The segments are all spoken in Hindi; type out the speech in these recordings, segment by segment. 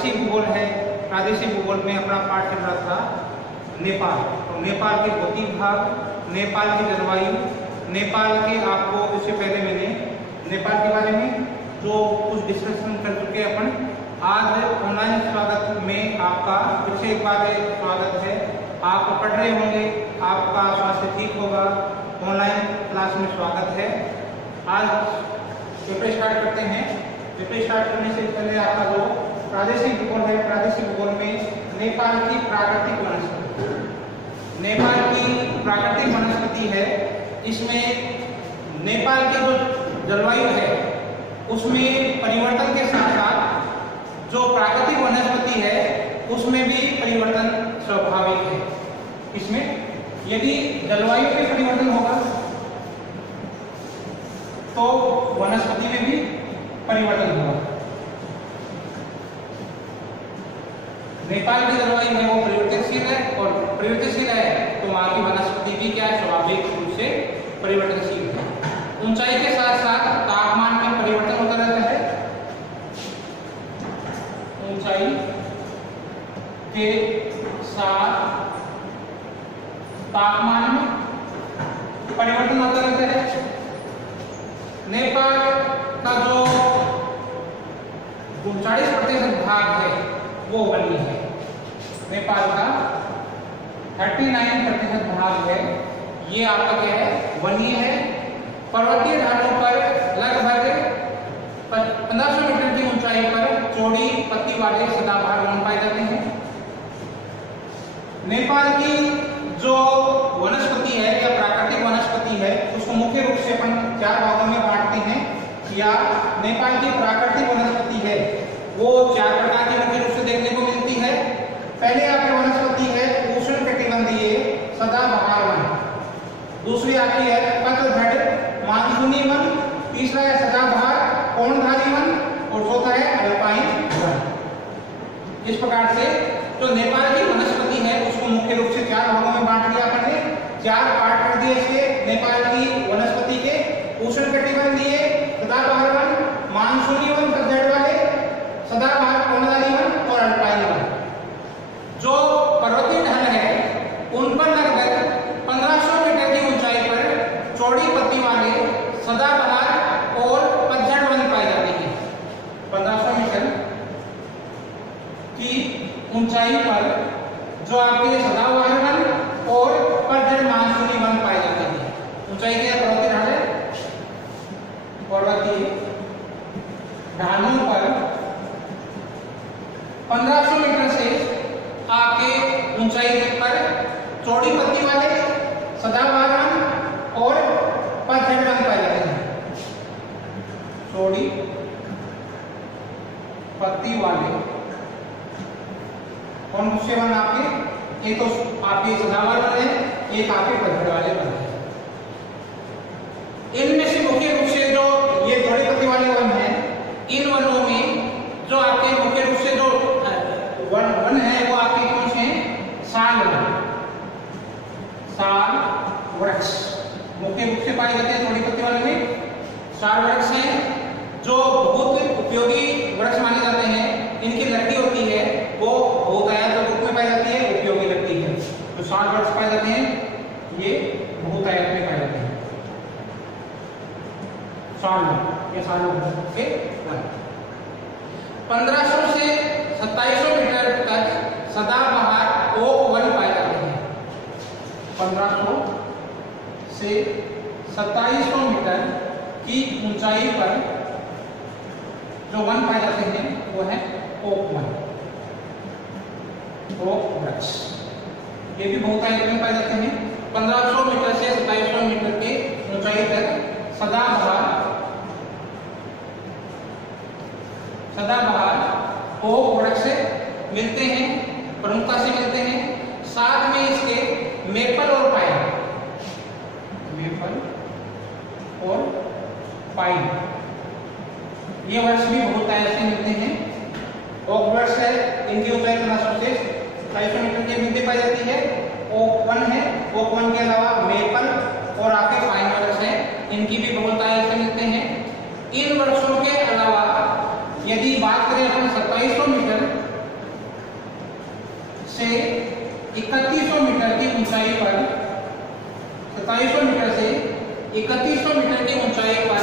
प्रादेशिक भूगोल है। प्रादेशिक भूगोल में अपना पाठ चल रहा था नेपाल। तो नेपाल के भौतिक भाग, नेपाल की जलवायु, नेपाल के आपको इससे पहले मैंने नेपाल के बारे में जो कुछ डिस्कशन कर चुके अपन। आज ऑनलाइन स्वागत में आपका फिर से एक बार स्वागत है। आप पढ़ रहे होंगे, आपका स्वास्थ्य ठीक होगा, ऑनलाइन क्लास में स्वागत है। आज पेपर स्टार्ट करते हैं। पेपर स्टार्ट करने से पहले आपका जो प्रादेशिक भूगोल है, प्रादेशिक भूगोल में नेपाल की प्राकृतिक वनस्पति, नेपाल की प्राकृतिक वनस्पति है। इसमें नेपाल की जो जलवायु है उसमें परिवर्तन के साथ साथ जो प्राकृतिक वनस्पति है उसमें भी परिवर्तन स्वाभाविक है। इसमें यदि जलवायु में परिवर्तन होगा तो वनस्पति में भी परिवर्तन होगा। नेपाल की जलवायु है वो परिवर्तनशील है, और परिवर्तनशील है तो वहां की वनस्पति भी क्या है, स्वाभाविक रूप से परिवर्तनशील है। ऊंचाई के साथ साथ तापमान में परिवर्तन होता रहता है। ऊंचाई के साथ तापमान में परिवर्तन होता रहता है। नेपाल का जो 39% भाग है वो वन्य है। नेपाल का 39% भाग है, ये आपका क्या है, वन्य है। पर्वतीय ढालों पर लगभग 1500 मीटर की ऊंचाई पर चौड़ी पत्ती वाले सदाबहार वन पाए जाते हैं। नेपाल की जो वनस्पति है या प्राकृतिक वनस्पति है उसको मुख्य रूप से अपन 4 भागों में बांटते हैं। या नेपाल की प्राकृतिक वनस्पति है वो 4 प्रकार की मुख्य रूप से देखने को मिलती है। पहले आपकी वनस्पति है उष्णकटिबंधीय सदाबहार वन, दूसरी आपकी है पतझड़ मानसूनी वन, तीसरा है सदाबहार कोणधारी वन, और चौथा है अल्पाइन वन। इस प्रकार से जो नेपाल की वनस्पति है उसको मुख्य रूप से 4 भागों में बांट दिया अपन ने। 4 पार्ट कर दिए इसके नेपाल की वनस्पति के, उष्णकटिबंधीय सदाबहार वन, मानसूनी वन पतझड़ वाले, सदाबहार कोणधारी वन और अल्पाइन वन। जो पर्वतीय ढाल है उन पर लगभग 1500 मीटर की ऊंचाई पर चौड़ी पत्ती वाले सदाबहार और पतझड़ वन पाए जाते हैं। 1500 मीटर की ऊंचाई पर जो आपके सदाबहार वन और पतझड़ मानसूनी वन पाए जाते हैं। ऊंचाई क्या है, पर्वतीय ढाल है, पर्वतीय ढालों पर 1500 मीटर से आपके ऊंचाई पर चौड़ी पत्ती वाले सदाबहार वन और पतझड़ वन पाए जाते हैं। चौड़ी पत्ती वाले कौन से वन आपके, ये तो आपके सदाबहार वन है, एक आपके पतझड़ वाले वन है। इनमें से मुख्य रूप से जो ये चौड़ी पत्ती वाले वन है, इन वनों में जो आपके मुख्य रूप से जो वन है वो आपके कौन से हैं, साल वन, साल वृक्ष मुख्य रूप से पाए जाते हैं। चौड़ी पत्ती वाले में साल वृक्ष हैं जो बहुत उपयोगी वृक्ष माने जाते हैं। इनकी लकड़ी होती है वो बहुतायत रूप में पाई जाती है, उपयोगी लगती है। जो साल वृक्ष पाए जाते हैं ये बहुतायत में पाए जाते हैं। साल वन, ये साल वृक्ष के वन। 1500 से 2700 मीटर तक सदाबहार ओक वन पाए जाते हैं। 1500 से 2700 मीटर की ऊंचाई पर जो वन पाए जाते हैं वो है ओक वन, ओक वृक्ष। ये भी बहुतायत में पाए जाते हैं। 1500 मीटर से 2700 मीटर के ऊंचाई तक सदाबहार ओक वृक्ष मिलते हैं, प्रमुखता से मिलते हैं। साथ में इसके मेपल और पाइन, मेपल और पाइन ये वृक्ष भी बहुतायत से मिलते हैं। ओक वृक्ष है, इनकी ऊंचाई 1500 से 2700 मीटर की मिलती पाई जाती है। ओक वन है, ओक वन के अलावा मेपल और आपके पाइन वृक्ष है, इनकी भी बहुतायत से मिलते हैं। इन वृक्षों के अलावा यदि बात करें अपन 2700 मीटर 3100 मीटर की ऊंचाई पर 2700 मीटर से 3100 मीटर की ऊंचाई पर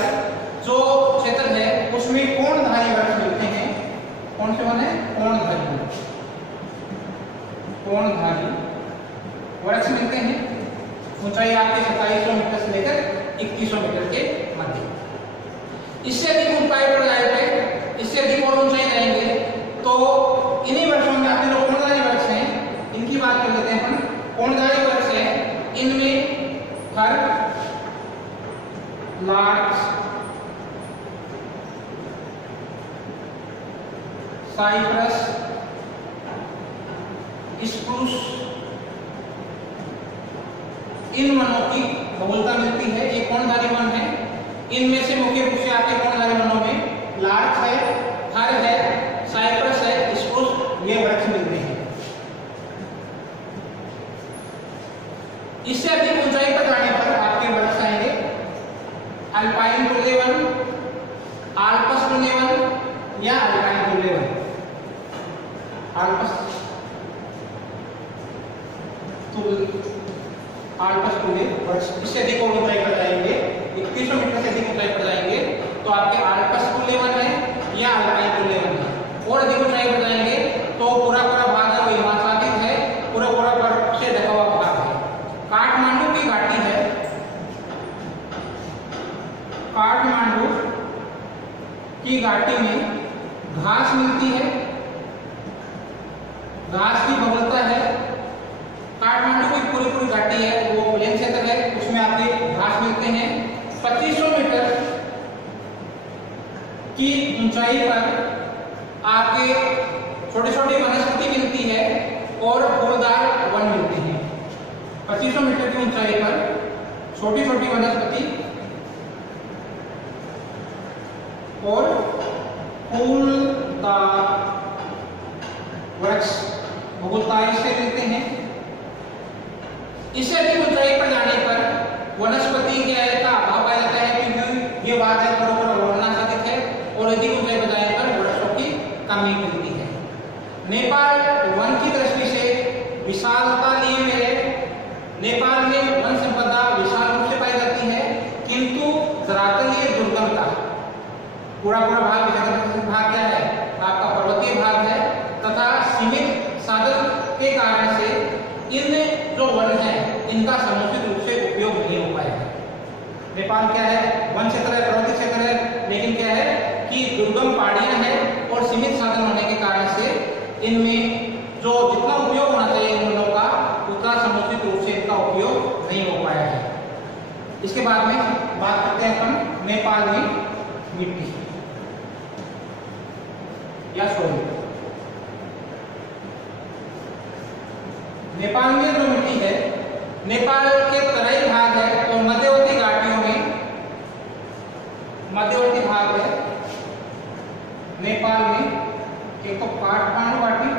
जो क्षेत्र है उसमें कोणधारी वृक्ष मिलते हैं। कौन से बने? कोणधारी वृक्ष मिलते हैं। ऊंचाई आपके 2700 मीटर से लेकर 3100 मीटर के मध्य। इससे अधिक ऊंचाई पर जाएंगे, इससे अधिक और ऊंचाई जाएंगे तो इन्हीं वर्षों में आपके जो कोणधारी वृक्ष हैं इनकी बात कर लेते हैं अपन। कोणधारी वृक्ष है, इनमें फर, लार्च, साइप्रस, स्प्रूस, इन वनों की बहुलता मिलती है। ये कोणधारी वन है। इनमें से मुख्य रूप से आपके कोणधारी वनों में लार्च है, फर है, साइप्रस है, स्प्रूस, ये वृक्ष मिलते हैं। इससे अधिक ऊंचाई पर जाने पर आपके वृक्ष आएंगे अल्पाइन तुल्य वन, आल्पस तुल्य वन या अल्पाइन तुल्य वन। आल्पस तुल्य वृक्ष। इससे अधिक और ऊंचाई पर जाएंगे, 3100 मीटर से अधिक ऊंचाई पर जाएंगे तो आपके आल्पस तुल्य वन है या अल्पाइन तुल्य वन है। और अधिक ऊंचाई पर जाएंगे तो पूरा भाग है वो हिमाच्छादित है, पूरा बर्फ से ढका हुआ भाग है। काठमांडू की घाटी है, काठमांडू की घाटी में घास मिलती है, घास की बहुलता है। काठमांडू की पूरी घाटी है वो प्लेन क्षेत्र है, उसमें आपके घास मिलते हैं। 2500 मीटर की ऊंचाई पर आपके छोटी वनस्पति मिलती है और फूलदार वन मिलते हैं। 2500 मीटर की ऊंचाई पर छोटी वनस्पति और फूलदार वृक्ष बहुलता से मिलते हैं। इससे अधिक ऊंचाई पर जाने पर वनस्पति का अभाव पाया जाता है क्योंकि ये बात है वर्णनासाधित है और अधिक ऊंचाई पर जाने पर वृक्षों की कमी मिलती है। नेपाल वन की दृष्टि से विशालता लिए हुए है। नेपाल में वन संपदा विशाल रूप से पाई जाती है किंतु धरातलीय दुर्गमता पूरा भाग क्या है? आपका पर्वतीय भाग है तथा सीमित साधन के कारण से इन जो वन है इनका समुचित रूप से उपयोग नहीं हो पाया है। नेपाल क्या है? वन क्षेत्र है, पर्वतीय क्षेत्र है, लेकिन क्या है कि दुर्गम पहाड़ियां हैं और सीमित साधन होने के कारण से इनमें जो जितना उपयोग होना चाहिए इन वनों का उतना समुचित रूप से इनका उपयोग नहीं हो पाया है। इसके बाद में बात करते हैं अपन नेपाल में मिट्टी या सोइल। नेपाल में जो मिट्टी है, नेपाल के तराई भाग है और मध्यवर्ती घाटियों में मध्यवर्ती भाग है नेपाल में। एक तो काठमांडू घाटी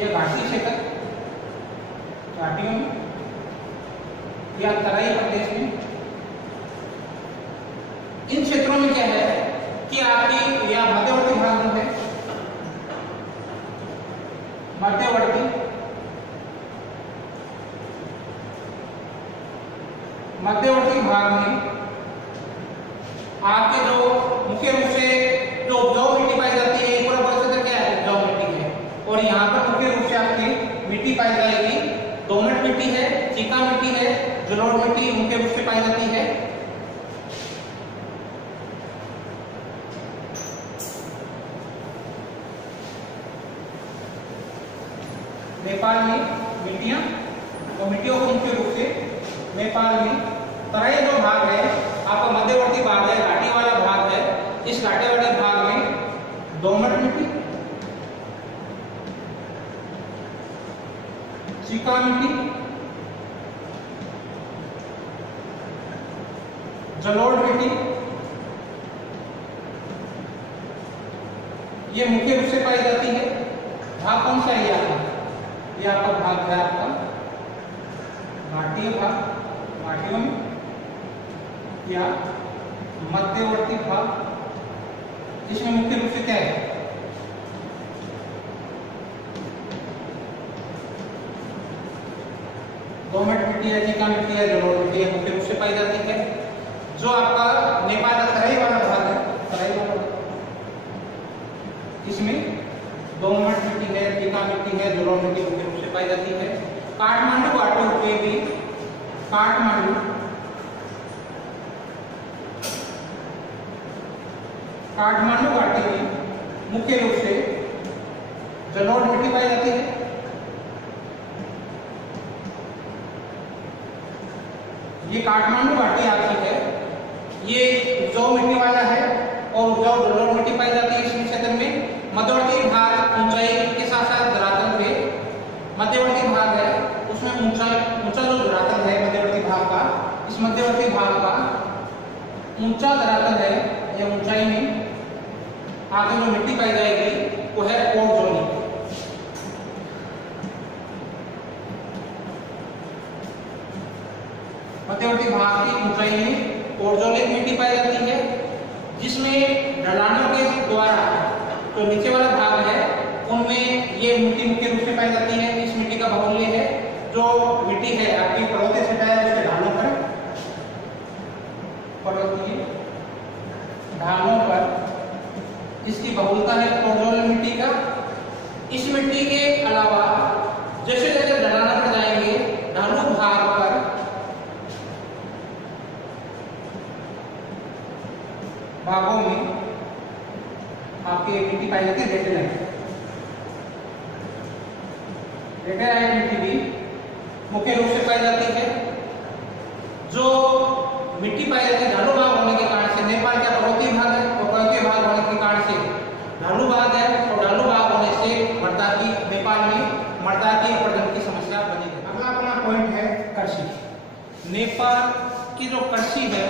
या घाटी क्षेत्र घाटियों में या तराई प्रदेश में। इन क्षेत्रों में क्या है कि आपकी या मध्यवर्ती भाग में है, मध्यवर्ती भाग में आपके जो मुख्य रूप से जो उपजाऊ मिट्टी पाई जाती है, पूरा क्षेत्र क्या है? उपजाऊ मिट्टी है। और यहाँ पर मुख्य रूप से आपकी मिट्टी पाई जाएगी दोमट मिट्टी है, चिका मिट्टी है, जलोढ़ मिट्टी मुख्य रूप से पाई जाती है। नेपाल में मिट्टियां और मिट्टियों को मुख्य रूप से नेपाल में तराई जो भाग है आपका मध्यवर्ती भाग है, घाटी वाला भाग है। इस घाटी वाले भाग में दोमट मिट्टी, चिका मिट्टी, जलोढ़ मिट्टी ये मुख्य रूप से पाई जाती है। भाग कौन सा है आपका? ये आपका भाग है आपका घाटीय भाग, घाटियों में या मध्यवर्ती भाग। इसमें मुख्य रूप से क्या है? दोमट मिट्टी है, चिकना मिट्टी है, जलोढ़ मिट्टी है, मुख्य रूप से पाई जाती है। जो आपका नेपाल का तराई वाला भाग है, तराई वाला इसमें दोमट मिट्टी है, चिकना मिट्टी है, जलोढ़ मिट्टी मुख्य रूप से पाई जाती है। काठमांडू घाटी पे भी काठमांडू घाटी में मुख्य रूप से जलोढ़ मिट्टी पाई जाती है। ये काठमांडू घाटी आपकी है, ये उपजाऊ मिट्टी वाला है और उपजाऊ जलोढ़ मिट्टी पाई जाती है इस क्षेत्र में। मध्यवर्ती भाग ऊंचाई के साथ साथ धरातल पे, मध्यवर्ती भाग है उसमें ऊंचा जो धरातल है मध्यवर्ती भाग का, इस मध्यवर्ती भाग का ऊंचा धरातल है या ऊंचाई में आगे जो मिट्टी पाई जाएगी वो है पोर्टोलिक। मध्यवर्ती भाग की ऊंचाई में पोर्टोलिक मिट्टी पाई जाती है, जिसमें ढलानों के द्वारा जो नीचे वाला भाग है उनमें ये मिट्टी मुख्य रूप से पाई जाती है। इस मिट्टी का बाहुल्य है, जो मिट्टी है आपकी पर्वतीय सतह है उसके ढालों पर, पर्वतीय ढालों पर इसकी बहुलता है पोर्टोलिक मिट्टी का। इस मिट्टी के अलावा जैसे जैसे ढलाना पर जाएंगे ढालू भाग पर भागों में आपकी मिट्टी पाई जाती है लेटेराइट। लेटेराइट मिट्टी भी मुख्य रूप से पाई जाती है। जो मिट्टी पाई जाती है ढालू भाग होने के कारण से, नेपाल का पर्वतीय भाग है और पर्वतीय भाग होने के कारण से ढालू भाग है और ढालू भाग होने से मृदा की नेपाल में मृदा की अपरदन की समस्या बनी है। अगला अपना पॉइंट है कृषि। नेपाल की जो कृषि है,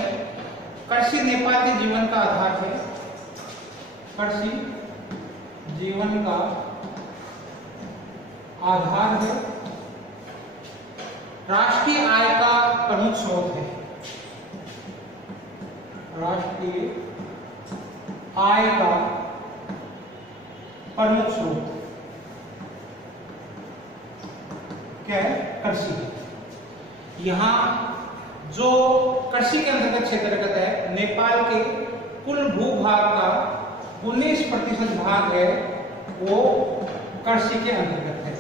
कृषि नेपाल के जीवन का आधार है। कृषि जीवन का आधार है, राष्ट्रीय आय का प्रमुख स्रोत है। राष्ट्रीय आय का प्रमुख स्रोत क्या है? कृषि है। यहां जो कृषि के अंतर्गत क्षेत्रगत है, नेपाल के कुल भूभाग का 19% भाग है वो कृषि के अंतर्गत है।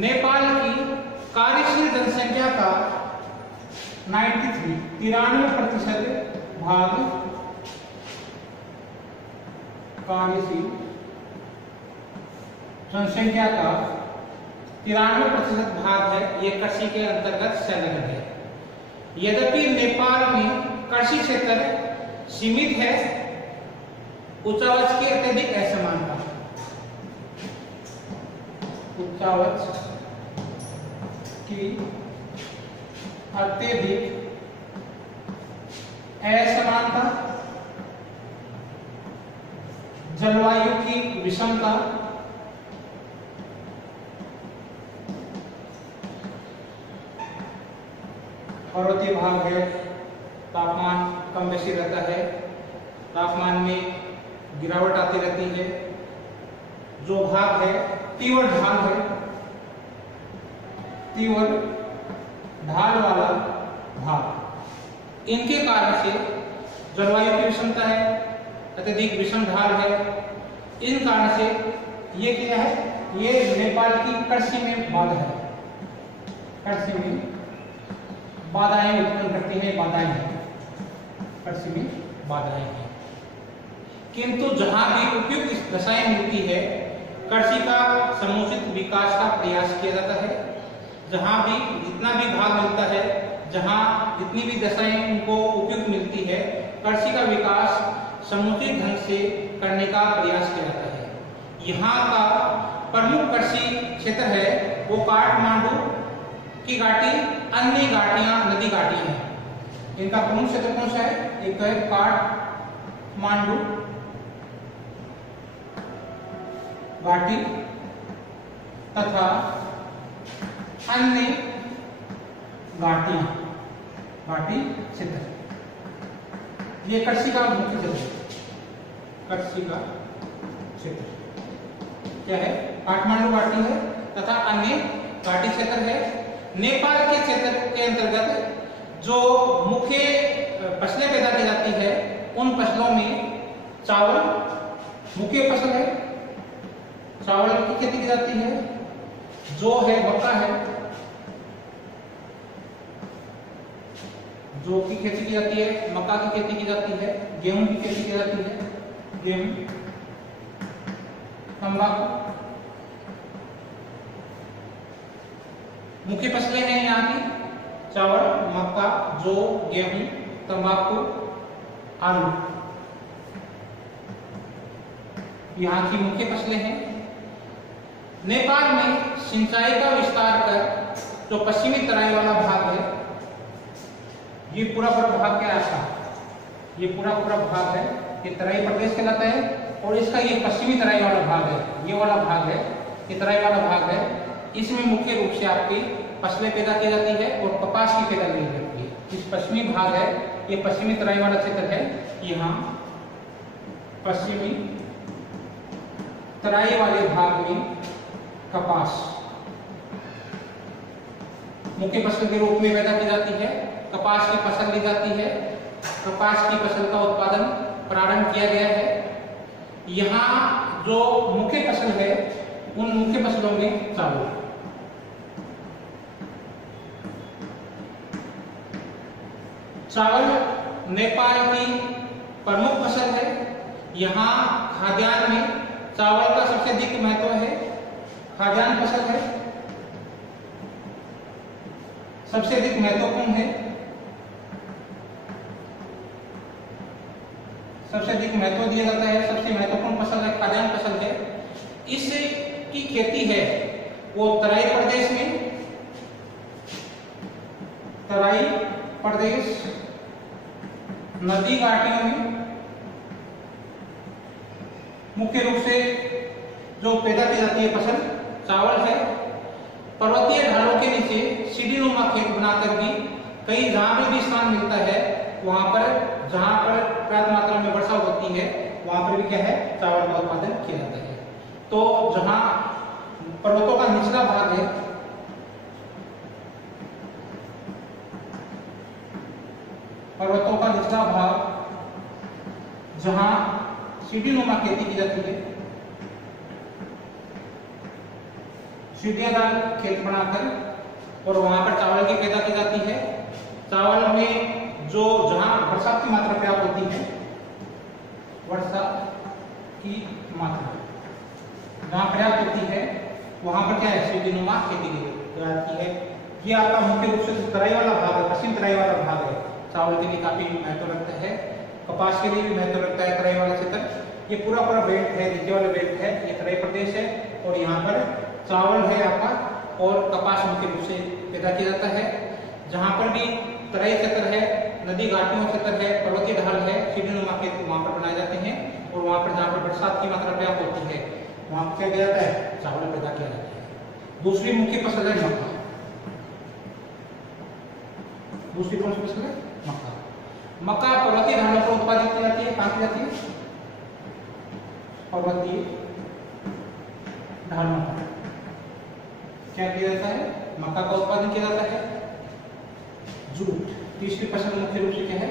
नेपाल की कार्यशील जनसंख्या का 93% भाग कार्यशील जनसंख्या का 93% भाग है ये कृषि के अंतर्गत संलग्न है। यद्यपि नेपाल में कृषि क्षेत्र सीमित है, उच्चावच की अत्यधिक असमानता, उच्चावच की अत्यधिक असमानता, जलवायु की विषमता, पर्वतीय भाग है, तापमान कम बेशी रहता है, तापमान में गिरावट आती रहती है। जो भाग है तीव्र ढाल है, तीव्र ढाल वाला भाग, इनके कारण से जलवायु की विषमता है, अत्यधिक विषम ढाल है। इन कारण से ये क्या है, ये नेपाल की कृषि में बाधा है, कृषि में बाधाएं उत्पन्न करती है, बाधाएं हैं, कृषि में बाधाएं हैं। किंतु जहां भी उपयुक्त दशाएं मिलती है, कृषि का समुचित विकास का प्रयास किया जाता है। जहां भी जितना भी भाग मिलता है, जहां जितनी भी दशाएं उनको उपयुक्त मिलती है, कृषि का विकास समुचित ढंग से करने का प्रयास किया जाता है। यहाँ का प्रमुख कृषि क्षेत्र है वो काठमांडू की घाटी, अन्य घाटियां नदी घाटियां हैं। इनका प्रमुख क्षेत्र कौन सा है? एक तो है काठमांडू घाटी तथा अन्य घाटियां, घाटी क्षेत्र। ये कृषि का मुख्य क्षेत्र, कृषि का क्षेत्र क्या है? काठमांडू घाटी है तथा अन्य घाटी क्षेत्र है। नेपाल के क्षेत्र के अंतर्गत जो मुख्य फसलें पैदा की जाती है उन फसलों में चावल मुख्य फसल है, चावल की खेती की जाती है, जो है मक्का है, जो की खेती की जाती है, मक्का की खेती की जाती है, गेहूं की खेती की जाती है, गेहूं, तंबाकू मुख्य फसलें हैं यहाँ की, चावल, मक्का, जौ, गेहूं, तंबाकू, आलू यहाँ की मुख्य फसलें हैं। नेपाल में सिंचाई का विस्तार कर जो पश्चिमी तराई वाला भाग है, ये पूरा भाग क्या है, ये पूरा भाग है, ये तराई प्रदेश कहलाता है। और इसका ये पश्चिमी तराई वाला भाग है, ये वाला भाग है, ये तराई वाला भाग है। इसमें मुख्य रूप से आपकी फसलें पैदा की जाती है और कपास की पैदा की जाती है। इस पश्चिमी भाग है, ये पश्चिमी तराई वाला क्षेत्र है, यहाँ पश्चिमी तराई वाले भाग में कपास मुख्य फसल के रूप में पैदा की जाती है। कपास की फसल ली जाती है, कपास की फसल का उत्पादन प्रारंभ किया गया है। यहाँ जो मुख्य फसल है उन मुख्य फसलों में चावल, चावल नेपाल की प्रमुख फसल है। यहाँ खाद्यान्न में चावल का सबसे अधिक महत्व है, खाद्यान्न फसल है, सबसे अधिक महत्वपूर्ण है, सबसे अधिक महत्व दिया जाता है, सबसे महत्वपूर्ण फसल है, खाद्यान्न फसल है। इसकी खेती है वो तराई प्रदेश में, तराई प्रदेश, नदी घाटियों में मुख्य रूप से जो पैदा की जाती है फसल चावल है। पर्वतीय ढालों के नीचे सीढ़ीनुमा खेत बनाकर भी कई जहां पर भी स्थान मिलता है वहां पर, जहां पर पर्याप्त मात्रा में वर्षा होती है वहां पर भी क्या है, चावल का उत्पादन किया जाता है। तो जहां पर्वतों का निचला भाग है, पर्वतों का निचला भाग जहां सीढ़ीनुमा खेती की जाती है, सीढ़ियादार खेत बनाकर और वहां पर चावल की पैदा की जाती है। चावल में जो जहां वर्षा की मात्रा पर्याप्त होती है, वर्षा की मात्रा जहां पर्याप्त होती है वहां पर क्या है, सीढ़ीनुमा खेती की जाती है। ये आपका मुख्य रूप से तराई वाला भाग है, पश्चिम तराई वाला भाग है, चावल के लिए काफी महत्व रखता है, कपास के लिए भी महत्व रखता है तराई वाला क्षेत्र। ये पूरा बेल्ट है, नीचे वाला बेल्ट है, ये तराई प्रदेश है और यहाँ पर चावल है आपका और कपास मुख्य रूप से पैदा किया जाता है। जहाँ पर भी तराई क्षेत्र है, नदी घाटियों क्षेत्र है, पर्वतीय ढाल है, सीढ़ीनुमा खेत वहां पर बनाए जाते हैं और वहां पर जहाँ पर बरसात की मात्रा पर्याप्त होती है वहां पर क्या किया जाता है, चावल पैदा किया जाता है। दूसरी मुख्य फसल है मक्का, दूसरी कौन सी फसल है, मक्का। मक्का पर्वतीय ढालों पर उत्पादित की जाती है, कहाँ की जाती है, पर्वतीय ढालों पर क्या किया जाता है, मक्का का उत्पादन किया जाता है। जूट, तीसरी फसल मुख्य रूप से क्या है,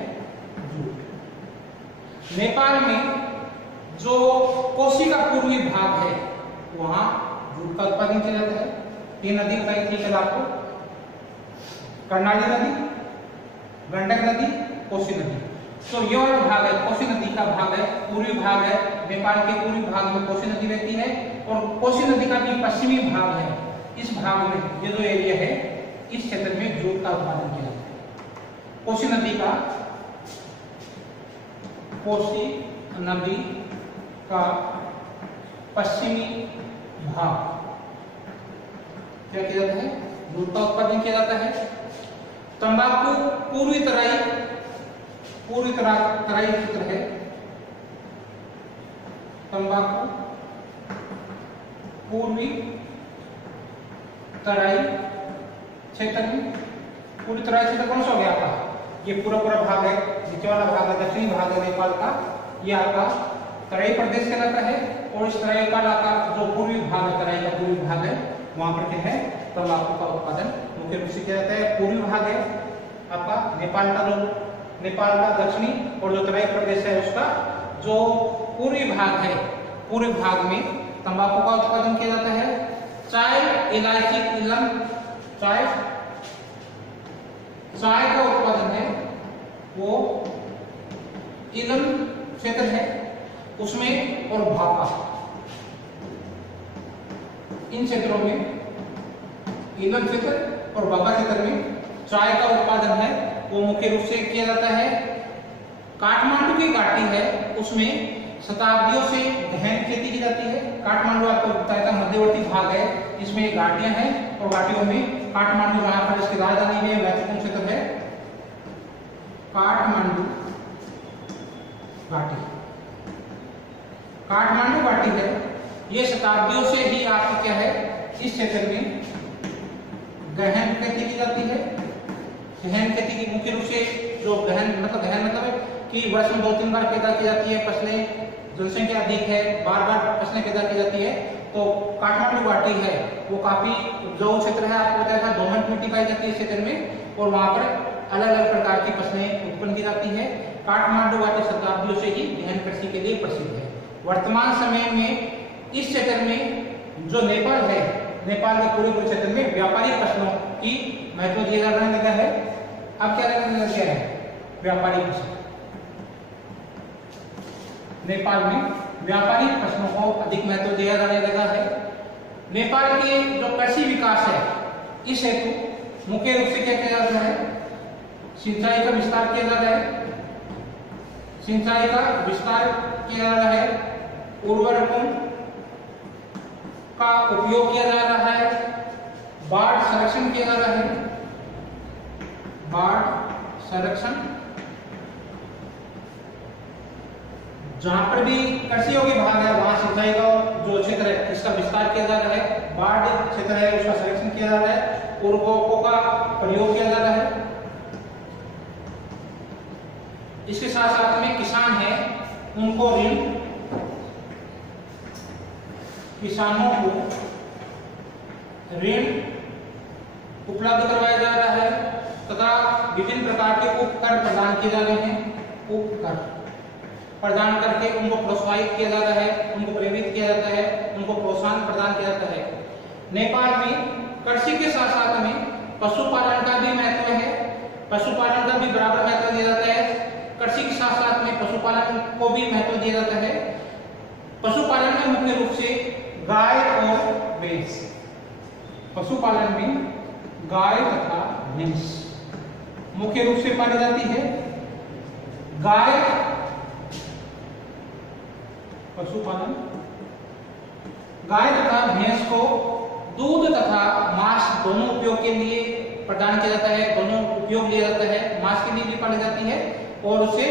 जूट। नेपाल में जो कोसी का पूर्वी भाग है वहां जूट का उत्पादन किया जाता है। तीन नदी बताई थी कल आपको, कर्णाली नदी, गंडक नदी, कोसी नदी। तो यह वाला भाग है, कोसी नदी का भाग है, पूर्वी भाग है, नेपाल के पूर्वी भाग में कोसी नदी बहती है और कोसी नदी का भी पश्चिमी भाग है। इस भाग में ये जो एरिया है इस क्षेत्र में जूट का उत्पादन किया जाता है। कोसी नदी का, कोसी नदी का पश्चिमी भाग क्या किया जाता है, जूट का उत्पादन किया जाता है। तंबाकू पूर्वी तराई क्षेत्र है, तंबाकू पूर्वी तराई क्षेत्र में, पूरी तराई क्षेत्र कौन सा हो गया आपका, ये पूरा भाग है, नीचे वाला भाग है, दक्षिणी भाग है नेपाल का, ये आपका तराई प्रदेश कहलाता है। और इस तराई का जो पूर्वी भाग है, तराई का पूर्वी भाग है, वहां पर क्या है, तंबाकू का उत्पादन मुख्य रूप से किया जाता है। पूर्वी भाग है आपका नेपाल का दक्षिणी और जो तराई प्रदेश है उसका जो पूर्वी भाग है, पूर्वी भाग में तंबाकू का उत्पादन किया जाता है। चाय, इलायची, इलम, चाय का उत्पादन है वो इलम क्षेत्र है उसमें, और भापा, इन क्षेत्रों में, इलम क्षेत्र और भापा क्षेत्र में चाय का उत्पादन है वो मुख्य रूप से किया जाता है। काठमांडू की घाटी है उसमें शताब्दियों से गहन खेती की जाती है। काठमांडू आपको बताया था मध्यवर्ती भाग है, इसमें घाटियां हैं और घाटियों में काठमांडू जहां पर इसकी राजधानी में महत्वपूर्ण क्षेत्र है काठमांडू घाटी। काठमांडू घाटी है, ये शताब्दियों से ही आपकी क्या है इस क्षेत्र में गहन खेती की जाती है। गहन खेती की मुख्य रूप से जो गहन मतलब कि वर्ष में 2-3 बार पैदा की जाती है फसलें, जनसंख्या अधिक है, बार बार फसलें पैदा की जाती है। तो काठमांडू घाटी है वो काफी उपजाऊ क्षेत्र है, आपको बताया था दोमट मिट्टी पाई जाती है इस क्षेत्र में और वहां पर अलग अलग प्रकार की फसलें उत्पन्न की जाती है। काठमांडू घाटी शताब्दियों से ही गहन कृषि के लिए प्रसिद्ध है। वर्तमान समय में इस क्षेत्र में जो नेपाल है, नेपाल के पूरे क्षेत्र में व्यापारिक फसलों की महत्व दिया जाने लगा है। अब क्या लगने लग गया है व्यापारिक फसल, नेपाल में व्यापारिक फसलों को अधिक महत्व दिया जाने लगा है। नेपाल के जो कृषि विकास है इस हेतु मुख्य रूप से क्या किया जाता है, सिंचाई का विस्तार किया जा रहा है, सिंचाई का विस्तार किया जा रहा है, उर्वरकों का उपयोग किया जा रहा है, बाढ़ संरक्षण किया जा रहा है, बाढ़ संरक्षण, जहां पर भी कृषि योग्य भाग है वहां सिंचाई का जो क्षेत्र है इसका विस्तार किया जा रहा है, बाढ़ क्षेत्र है उसका संरक्षण किया जा रहा है, उर्वरकों का प्रयोग किया जा रहा है। इसके साथ साथ में किसान है उनको ऋण, किसानों को ऋण उपलब्ध करवाया जा रहा है तथा विभिन्न प्रकार के उपकर प्रदान किए जा रहे हैं। उपकर प्रदान करके उनको प्रोत्साहित किया जा रहा है, उनको प्रेरित किया जाता है, उनको प्रोत्साहन प्रदान किया जाता है। नेपाल में कृषि के साथ साथ में पशुपालन का भी महत्व है, पशुपालन का भी बराबर महत्व दिया जाता है। कृषि के साथ साथ में पशुपालन को भी महत्व दिया जाता है। पशुपालन में मुख्य रूप से गाय और भैंस, पशुपालन में गाय तथा भैंस मुख्य रूप से पाली जाती है। गाय पशुपालन, गाय तथा भैंस को दूध तथा मांस दोनों उपयोग के लिए प्रदान किया जाता है, दोनों उपयोग लिया जाता है। मांस के लिए भी पाली जाती है और उससे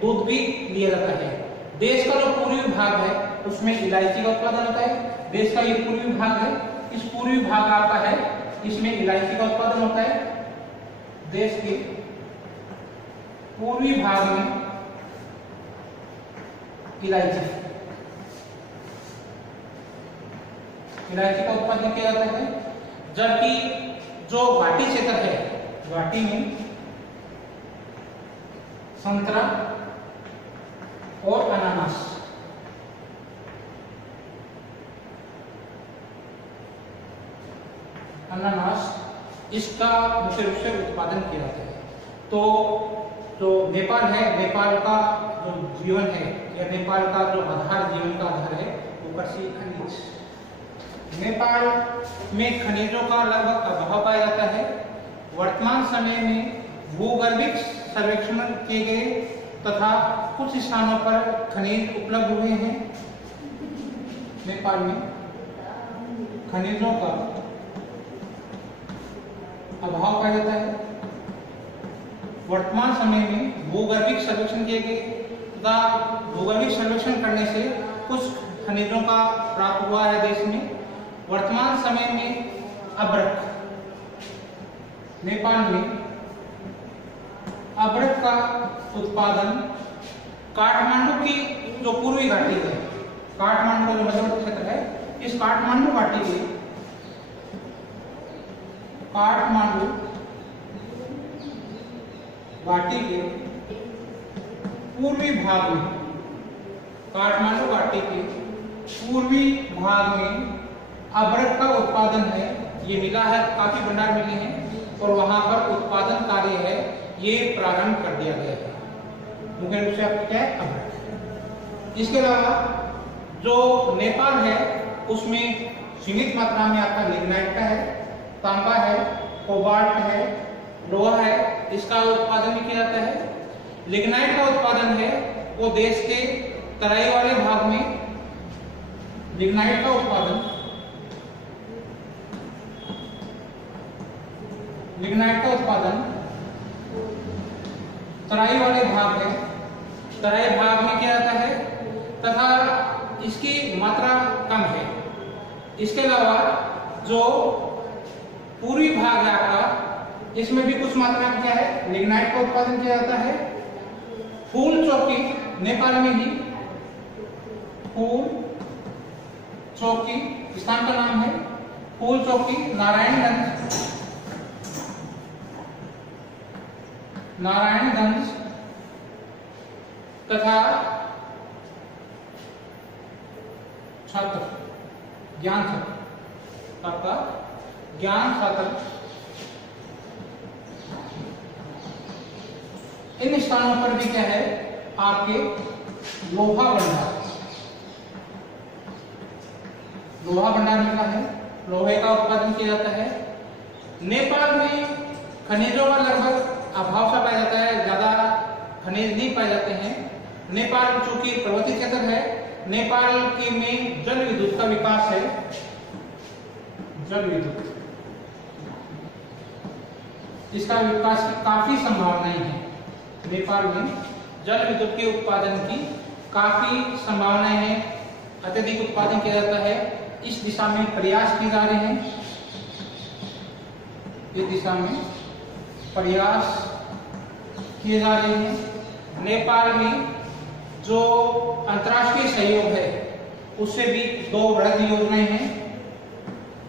दूध भी लिया जाता है। देश का जो पूर्वी भाग है उसमें इलायची का उत्पादन होता है। देश का ये पूर्वी भाग है, इस पूर्वी भाग आपका है इसमें इलायची का उत्पादन होता है। देश के पूर्वी भाग में इलायची का उत्पादन किया जाता है, जबकि जो घाटी क्षेत्र है, घाटी में संतरा और अनानास, इसका मुख्य रूप से उत्पादन किया जाता है। तो जो नेपाल है, नेपाल का जो जीवन है या नेपाल का जो आधार, जीवन का आधार है वो कृषि, खनिज। नेपाल में खनिजों का लगभग अभाव पाया जाता है। वर्तमान समय में भूगर्भिक सर्वेक्षण किए गए तथा कुछ स्थानों पर खनिज उपलब्ध हुए हैं। नेपाल में खनिजों का अभाव पाया जाता है। वर्तमान समय में भूगर्भिक सर्वेक्षण किए गए तथा भूगर्भिक सर्वेक्षण करने से कुछ खनिजों का प्राप्त हुआ है देश में। वर्तमान समय में अभ्रक, नेपाल में अभ्रक का उत्पादन काठमांडू की जो पूर्वी घाटी है, काठमांडू का जो मध्यवर्ती क्षेत्र है, इस काठमांडू घाटी के काठमांडू घाटी के पूर्वी भाग में, काठमांडू घाटी के पूर्वी भाग में अभ्रक का उत्पादन है, ये मिला है, काफी भंडार मिले हैं और वहां पर उत्पादन कार्य है ये प्रारंभ कर दिया गया है। मुख्य रूप से आपको क्या है, अभ्रक। इसके अलावा जो नेपाल है उसमें सीमित मात्रा में आपका लिग्नाइट का है, तांबा है, कोबाल्ट है, लोहा है, इसका उत्पादन भी किया जाता है। लिग्नाइट का उत्पादन है वो देश के तराई वाले भाग में लिग्नाइट का उत्पादन, लिग्नाइट का उत्पादन तराई वाले भाग है, तराई भाग में किया जाता है तथा इसकी मात्रा कम है। इसके अलावा जो पूर्वी भाग है आपका, इसमें भी कुछ मात्रा में क्या है, लिग्नाइट का उत्पादन किया जाता है। फूल चौकी नेपाल में ही, फूल चौकी स्थान का नाम है, फूल चौकी नारायणगंज, नारायणगंज तथा छात्र ज्ञान छात्र, आपका ज्ञान छात्र, इन स्थानों पर भी क्या है आपके लोहा भंडार, लोहा भंडार मिला है, लोहे का उत्पादन किया जाता है। नेपाल में खनिजों का लगभग अभाव सा पाया जाता है, ज्यादा खनिज नहीं पाए जाते हैं। नेपाल चूंकि पर्वतीय क्षेत्र है, नेपाल के में जल विद्युत का विकास है, जल विद्युत, इसका विकास की काफी संभावनाएं हैं। नेपाल में जल विद्युत के उत्पादन की काफी संभावनाएं हैं, अत्यधिक उत्पादन किया जाता है। इस दिशा में प्रयास किए जा रहे हैं, इस दिशा में प्रयास किए जा रहे हैं। नेपाल में जो अंतर्राष्ट्रीय सहयोग है उससे भी दो वृहद योजनाएं हैं,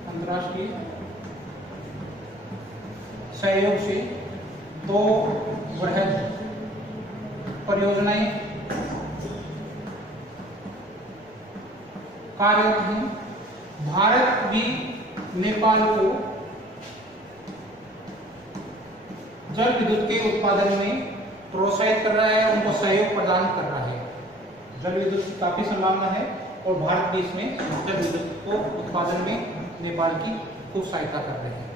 अंतर्राष्ट्रीय सहयोग से दो वृहद परियोजनाएं कार्यरत हैं। भारत भी नेपाल को जल विद्युत के उत्पादन में प्रोत्साहित कर रहा है, उनको सहयोग प्रदान कर रहा है। जल विद्युत की काफी संभावना है और भारत भी इसमें जल विद्युत को उत्पादन में नेपाल की खूब सहायता कर रहे हैं।